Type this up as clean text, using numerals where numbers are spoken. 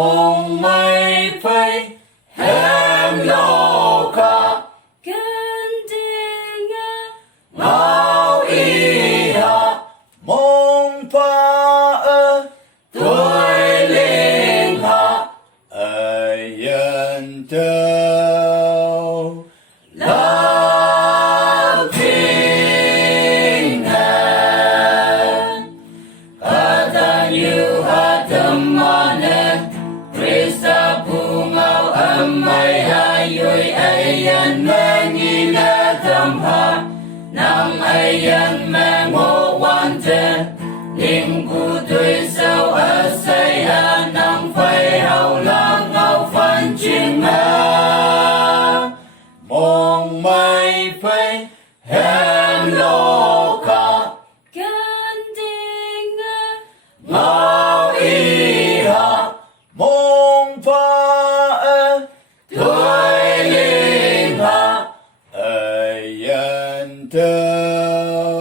Mongmei phei hem lokhah ngao y ha mong pha tuổi linh ha yên tâu lao thiên hạ ta như ha tâm mane Krista pungao amai ha yui ayan me ni na tâm ha nam ayan me ngô quan te Linh cụ tuổi sao ở xây hà nắng phai hậu la ngao phan chuyên ma Mongmei phei hem lokhah ngao y ha mong pha tuổi linh ha yên tâu